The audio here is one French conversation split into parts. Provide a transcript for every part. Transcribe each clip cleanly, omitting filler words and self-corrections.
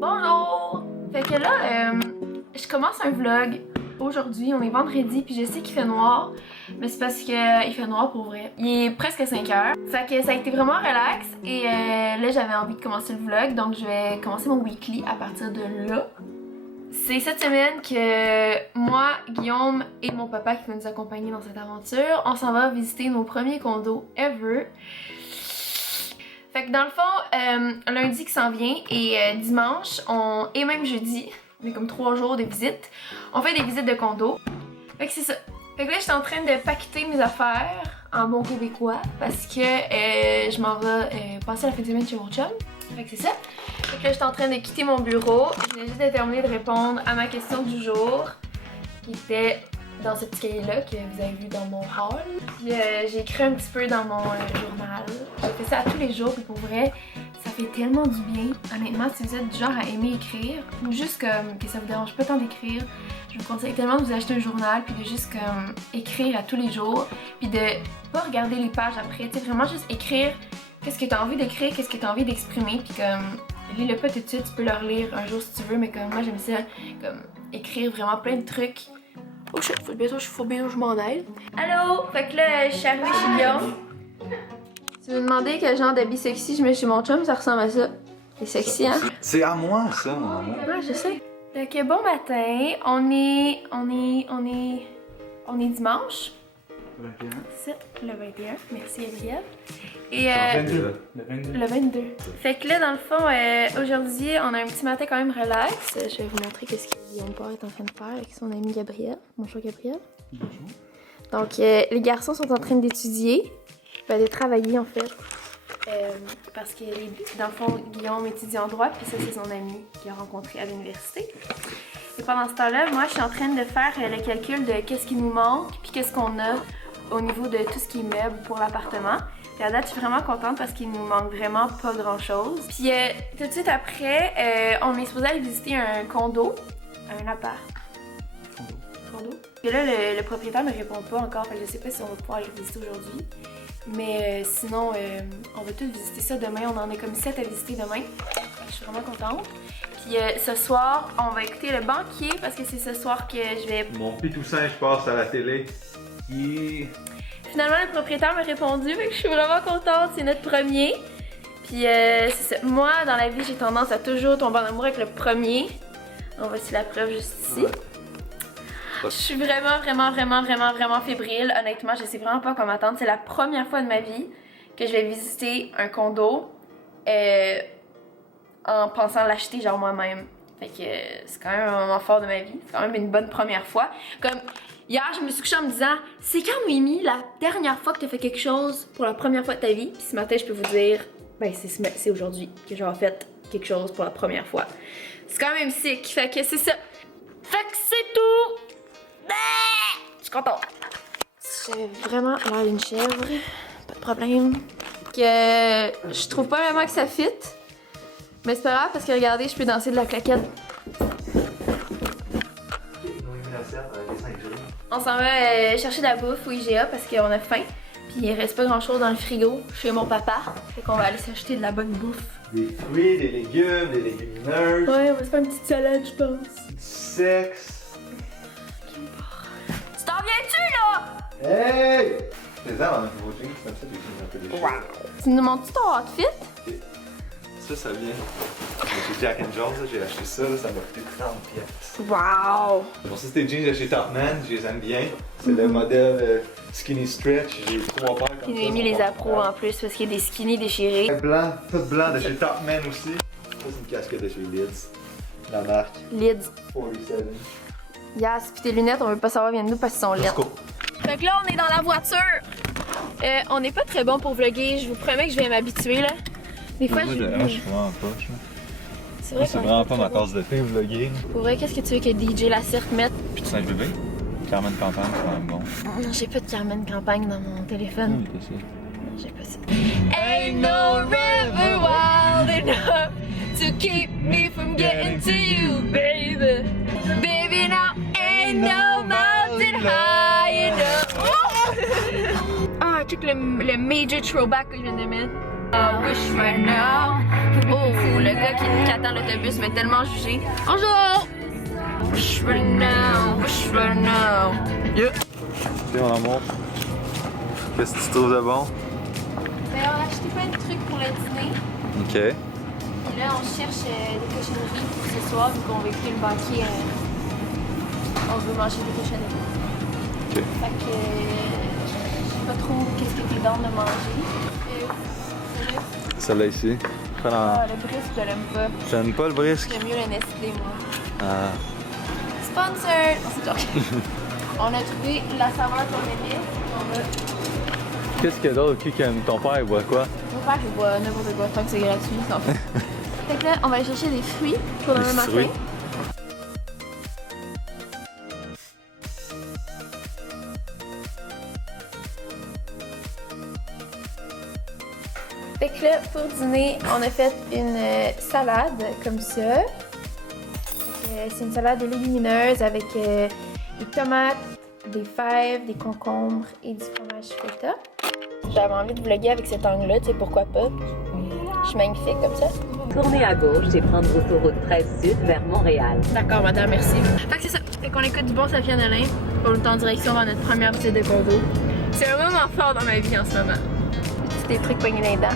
Bonjour! Fait que là, je commence un vlog. Aujourd'hui, on est vendredi, puis je sais qu'il fait noir, mais c'est parce qu'il fait noir pour vrai. Il est presque 5h. Fait que ça a été vraiment relax, et là j'avais envie de commencer le vlog, donc je vais commencer mon weekly à partir de là. C'est cette semaine que moi, Guillaume et mon papa qui va nous accompagner dans cette aventure, on s'en va visiter nos premiers condos ever. Fait que dans le fond, lundi qui s'en vient et dimanche, et même jeudi, mais comme 3 jours de visite, on fait des visites de condos. Fait que c'est ça. Fait que là, j'étais en train de paqueter mes affaires en bon québécois parce que je m'en vais passer la fin de semaine chez mon chum. Fait que c'est ça. Fait que là, j'étais en train de quitter mon bureau. Je viens juste de terminer de répondre à ma question du jour, qui était dans ce petit cahier-là que vous avez vu dans mon hall. Puis j'ai écrit un petit peu dans mon journal. Je fais ça à tous les jours, puis pour vrai, ça fait tellement du bien. Honnêtement, si vous êtes du genre à aimer écrire, ou juste comme que ça vous dérange pas tant d'écrire, je vous conseille tellement de vous acheter un journal, puis de juste comme écrire à tous les jours, puis de pas regarder les pages après, tu sais, vraiment juste écrire qu'est-ce que t'as envie d'écrire, qu'est-ce que t'as envie d'exprimer, puis comme lis-le pas tout de suite, tu peux le relire un jour si tu veux, mais comme moi j'aime ça, comme écrire vraiment plein de trucs. Oh shit, faut bientôt je m'en aille. Allô? Fait que là, je suis arrivée chez Guillaume. Tu me demandais quel genre d'habit sexy je mets chez mon chum, ça ressemble à ça. C'est sexy, hein? C'est à moi, ça, mon amour. Ouais, je sais. Donc, bon matin, on est dimanche. 21. C'est le 21, merci Gabriel. Et Le 22. Fait que là, dans le fond, aujourd'hui, on a un petit matin quand même relax. Je vais vous montrer ce que Guillaume Port est en train de faire avec son ami Gabriel. Bonjour Gabriel. Bonjour. Donc, les garçons sont en train d'étudier. De travailler en fait. Parce que dans le fond, Guillaume étudie en droit, puis ça, c'est son ami qu'il a rencontré à l'université. Et pendant ce temps-là, moi, je suis en train de faire le calcul de qu'est-ce qui nous manque, puis qu'est-ce qu'on a au niveau de tout ce qui est meuble pour l'appartement. Puis à date, je suis vraiment contente parce qu'il nous manque vraiment pas grand-chose. Puis tout de suite après, on est supposé aller visiter un condo, un appart. Condo. Et là, le propriétaire me répond pas encore, fait que je sais pas si on va pouvoir aller le visiter aujourd'hui. Mais sinon, on va tous visiter ça demain. On en a comme 7 à visiter demain. Je suis vraiment contente. Puis ce soir, on va écouter Le Banquier parce que c'est ce soir que je vais... Mon Pitoussin, je passe à la télé. Yeah. Finalement, le propriétaire m'a répondu, fait que je suis vraiment contente. C'est notre premier. Puis c'est ça. Moi, dans la vie, j'ai tendance à toujours tomber en amour avec le premier. On va essayer la preuve juste ici. Je suis vraiment fébrile. Honnêtement, je sais vraiment pas comment m'attendre. C'est la première fois de ma vie que je vais visiter un condo en pensant l'acheter genre moi-même. Fait que c'est quand même un moment fort de ma vie. C'est quand même une bonne première fois. Comme hier, je me suis couchée en me disant, c'est quand Noémie la dernière fois que tu as fait quelque chose pour la première fois de ta vie? Puis ce matin, je peux vous dire, ben c'est aujourd'hui que j'ai fait quelque chose pour la première fois. C'est quand même sick. Fait que c'est ça. Fait que c'est tout! Je suis contente. J'ai vraiment l'air d'une chèvre, pas de problème. Que je trouve pas vraiment que ça fit. Mais c'est pas grave parce que regardez, je peux danser de la claquette. On s'en va chercher de la bouffe au IGA parce qu'on a faim. Puis il reste pas grand chose dans le frigo chez mon papa. Fait qu'on va aller s'acheter de la bonne bouffe. Des fruits, des légumes, des légumineuses. Ouais, on va se faire une petite salade, je pense. Du sexe. Tu t'en viens-tu là? Hey! C'est ça, on a un nouveau jeans, comme ça, j'ai un peu des choses. Tu nous montres-tu ton outfit? Ça vient. Chez Jack and Jones, j'ai acheté ça, ça m'a coûté 30 pièces. Wow! Bon, ça c'était des jeans de chez Topman, je les aime bien. C'est le modèle skinny stretch, j'ai 3 paires comme ça. Puis Noémie les approuve en plus parce qu'il y a des skinny déchirés. Blanc, tout blanc de chez Topman aussi. Ça c'est une casquette de chez Lids. La marque Lids. 47. Yes, pis tes lunettes, on veut pas savoir viennent d'où parce qu'ils sont Let's lides. go. Fait que là, on est dans la voiture. On n'est pas très bon pour vlogger, je vous promets que je vais m'habituer là. Des fois, je suis vraiment poche. C'est vrai, c'est vraiment pas ma tasse de thé, vlogger. Pour vrai, qu'est-ce que tu veux que DJ Lacerte mette? Puis tu sais, bébé, Carmen Campagne, c'est quand même bon. Non, j'ai pas de Carmen Campagne dans mon téléphone. C'est ça. Non, j'ai pas ça. Ain't no river wild enough to keep me from getting to you, baby. Baby, now ain't no mountain high enough. Ah, check le major throwback que je viens de mettre. Wish right now. Oh, le gars qui attend l'autobus m'a tellement jugé. Bonjour! Wish right now, wish right now. Yeah! Et on en montre. Qu'est-ce que tu trouves de bon? Ben, on a acheté plein de trucs pour le dîner. Ok. Et là, on cherche des cochonneries pour ce soir, vu qu'on va écouter le banquier. On veut manger des cochonneries. Ok. Fait que je sais pas trop qu'est-ce que t'es dans de manger. Celle-là ici. Ah, le brisque, je l'aime pas. J'aime pas le brisque? J'aime mieux le Nestlé, moi. Ah. Sponsored! Oh, c'est genre... On a trouvé la saveur qu'on aimait. On va... Qu'est-ce qu'il y a d'autre? Qui aime? Ton père, il boit quoi? Mon père, il boit n'importe quoi, tant que c'est gratuit, il s'en fout. Fait que là, on va aller chercher des fruits pour demain matin. fruits. Fait que là, pour dîner, on a fait une salade comme ça. C'est une salade légumineuse avec des tomates, des fèves, des concombres et du fromage feta. J'avais envie de vlogger avec cet angle-là, tu sais, pourquoi pas. Je suis magnifique comme ça. Tournez à gauche et prendre l'autoroute 13 Sud vers Montréal. D'accord, madame, merci. Fait que c'est ça. Fait qu'on écoute du bon Safia Nolin. On est en direction vers notre première visite de condo. C'est un moment fort dans ma vie en ce moment. C'est des trucs poignés dans les dents.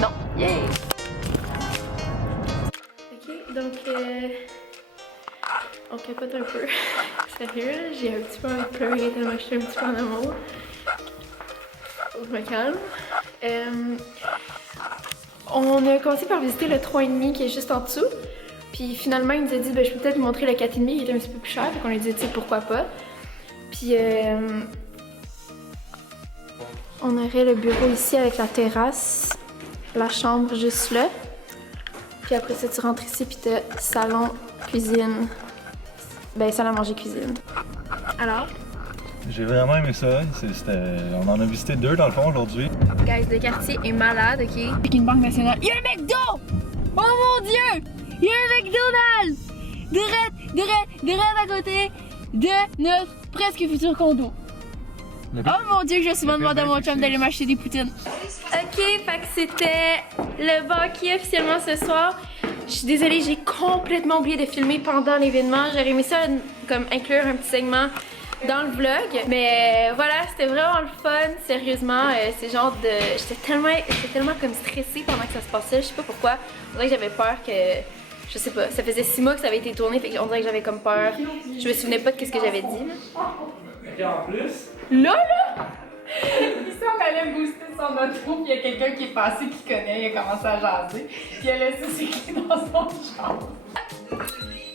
Non. Yay! Ok, donc on capote un peu. Sérieux, là, j'ai un petit peu envie de pleurer tellement que je suis un petit peu en amour. Faut que je me calme. On a commencé par visiter le 3,5 qui est juste en dessous. Puis finalement, il nous a dit, ben, je peux peut-être vous montrer le 4,5 qui est un petit peu plus cher. Fait qu'on lui a dit, tu sais, pourquoi pas. Puis on aurait le bureau ici avec la terrasse, la chambre juste là. Puis après ça, tu rentres ici, puis t'as salon, cuisine. Ben, salle à manger, cuisine. Alors? J'ai vraiment aimé ça. On en a visité 2 dans le fond aujourd'hui. Guys, le quartier est malade, ok? Avec une banque nationale. Il y a un McDo! Oh mon Dieu! Il y a un McDonald's! Direct à côté de notre presque futur condo. Oh mon Dieu, que j'ai souvent demandé à mon chum d'aller m'acheter des poutines. Ok, fait que c'était le banquier officiellement ce soir. Je suis désolée, j'ai complètement oublié de filmer pendant l'événement. J'aurais aimé ça comme inclure un petit segment dans le vlog. Mais voilà, c'était vraiment le fun, sérieusement. C'est genre de... J'étais tellement comme stressée pendant que ça se passait. Je sais pas pourquoi. On dirait que j'avais peur que... Je sais pas, ça faisait 6 mois que ça avait été tourné, fait qu'on dirait que j'avais comme peur. Je me souvenais pas de ce que j'avais dit. Et en plus, Là! ici on allait booster son auto, puis il y a quelqu'un qui est passé qui connaît, il a commencé à jaser, puis il a laissé ses clés dans son chambre.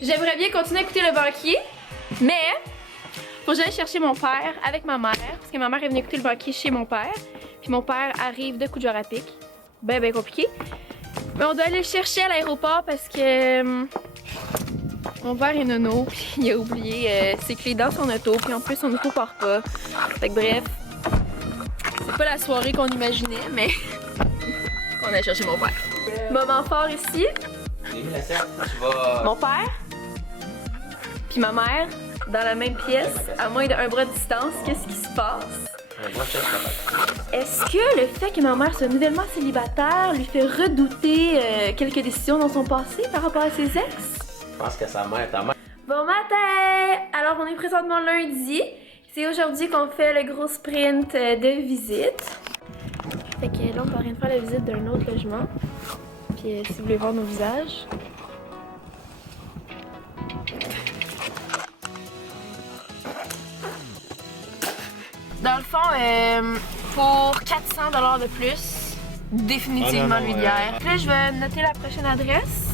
J'aimerais bien continuer à écouter le banquier, mais faut que j'aille chercher mon père avec ma mère, parce que ma mère est venue écouter le banquier chez mon père, puis mon père arrive de Coupe-du-Jura-Pic. Ben compliqué. Mais on doit aller le chercher à l'aéroport parce que mon père est nono, puis il a oublié ses clés dans son auto, puis en plus son auto part pas. Fait que bref, c'est pas la soirée qu'on imaginait, mais on a cherché mon père. Moment fort ici, mon père, puis ma mère, dans la même pièce, à moins d'un bras de distance. Qu'est-ce qui se passe? Est-ce que le fait que ma mère soit nouvellement célibataire lui fait redouter quelques décisions dans son passé par rapport à ses ex? Je pense que sa mère, ta mère. Bon matin! Alors, on est présentement lundi. C'est aujourd'hui qu'on fait le gros sprint de visite. Fait que là, on va rien faire la visite d'un autre logement. Puis si vous voulez voir nos visages. Dans le fond, pour 400 $ de plus, définitivement l'huilière. Là, je vais noter la prochaine adresse.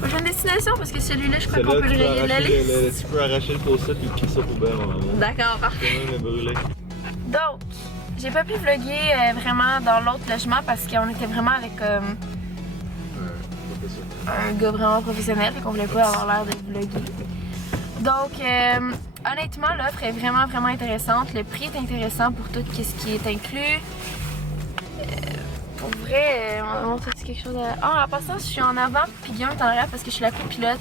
Prochaine destination, parce que celui-là, je crois qu'on peut le rayer de la liste. Tu peux arracher le post-it et le ça poubelle. D'accord, parfait. Le brûler. Donc, j'ai pas pu vlogger vraiment dans l'autre logement parce qu'on était vraiment avec un gars vraiment professionnel, fait qu'on voulait pas avoir l'air de vlogger. Donc, honnêtement, l'offre est vraiment intéressante. Le prix est intéressant pour tout ce qui est inclus. Pour vrai, on montre quelque chose à... Ah, en passant, je suis en avant puis Guillaume est en arrière parce que je suis la copilote.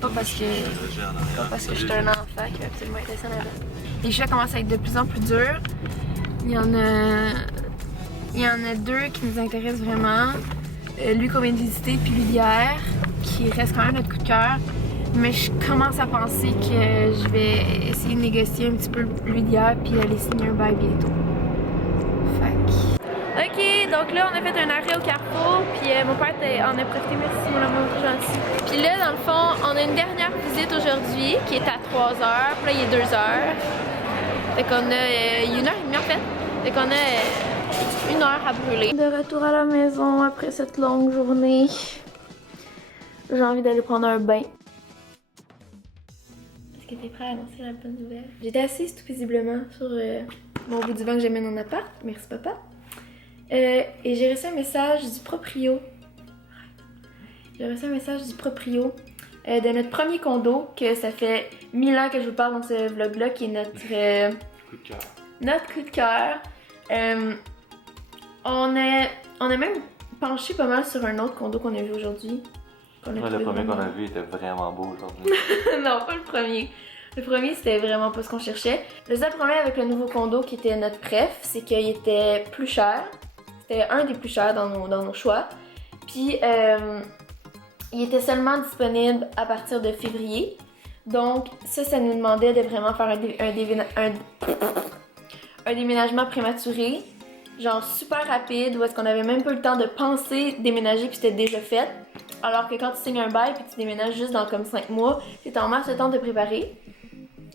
Pas parce que je suis un enfant qui va absolument être assis en avant. Les choix commencent à être de plus en plus durs. Il y en a Il y en a deux qui nous intéressent vraiment. Lui qu'on vient de visiter, puis lui d'hier, qui reste quand même notre coup de cœur. Mais je commence à penser que je vais essayer de négocier un petit peu lui d'hier, puis aller signer un bail bientôt. Ok, donc là on a fait un arrêt au Carrefour, puis mon père en a profité, merci mon amour, très gentil. Puis là dans le fond, on a une dernière visite aujourd'hui qui est à 3h, puis là il est 2h. Fait qu'on a, il est 1h30 en fait, fait qu'on a 1 heure à brûler. De retour à la maison après cette longue journée, j'ai envie d'aller prendre un bain. Est-ce que t'es prêt à annoncer la bonne nouvelle? J'étais assise tout paisiblement sur mon bout du vent que j'amène en appart, merci papa. Et j'ai reçu un message du proprio. J'ai reçu un message du proprio de notre premier condo, que ça fait 1000 ans que je vous parle dans ce vlog-là, qui est notre Coup de cœur. notre coup de cœur. On a même penché pas mal sur un autre condo qu'on a vu aujourd'hui. Le premier qu'on a vu était vraiment beau aujourd'hui. Non, pas le premier. Le premier, c'était vraiment pas ce qu'on cherchait. Le seul problème avec le nouveau condo, qui était notre préf, c'est qu'il était plus cher. C'était un des plus chers dans nos choix. Puis, il était seulement disponible à partir de février. Donc, ça nous demandait de vraiment faire un déménagement prématuré. Genre super rapide, où est-ce qu'on avait même pas eu le temps de penser déménager, puis c'était déjà fait. Alors que quand tu signes un bail, puis tu déménages juste dans comme 5 mois, c'est en masse de temps de te préparer.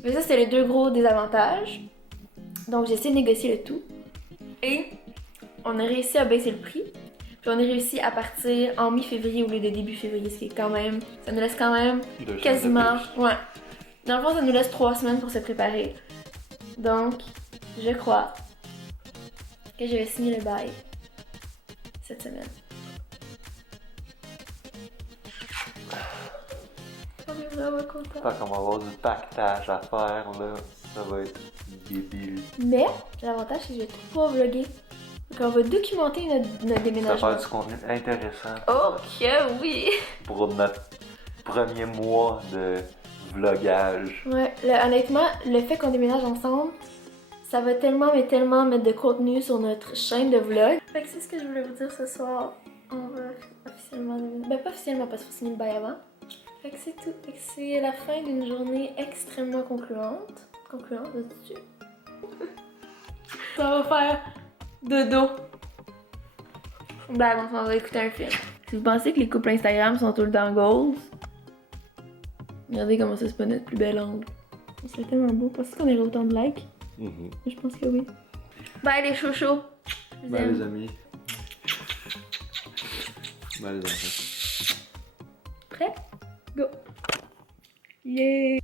Mais ça, c'était les deux gros désavantages. Donc, j'ai essayé de négocier le tout. Et on a réussi à baisser le prix. Puis on a réussi à partir en mi-février au lieu de début février, ce qui est quand même... Ça nous laisse quand même quasiment... Ouais. Dans le fond, ça nous laisse 3 semaines pour se préparer. Donc, je crois que je vais signer le bail cette semaine. On est vraiment contents. Fait qu'on va avoir du pactage à faire, là. Ça va être débile. Mais, l'avantage, c'est que je vais tout pouvoir vlogger. Donc, on va documenter notre Ça va déménagement. faire du contenu intéressant. Oh que oui! Pour notre premier mois de vlogage. Ouais, honnêtement, le fait qu'on déménage ensemble, ça va tellement, mais tellement mettre de contenu sur notre chaîne de vlog. Fait que c'est ce que je voulais vous dire ce soir. On va officiellement... Ben, pas officiellement, parce qu'il faut signer le bail avant. Fait que c'est tout. Fait que c'est la fin d'une journée extrêmement concluante. Concluante, dis-tu? Ça va faire dodo. Ben, on va écouter un film. Si vous pensez que les couples Instagram sont tout le temps goals, regardez comment ça se peut notre plus bel angle. C'est tellement beau. Pensez qu'on aurait autant de likes? Je pense que oui. Bye les chouchous! Bye les amis. Bye les enfants. Prêt? Go! Yeah!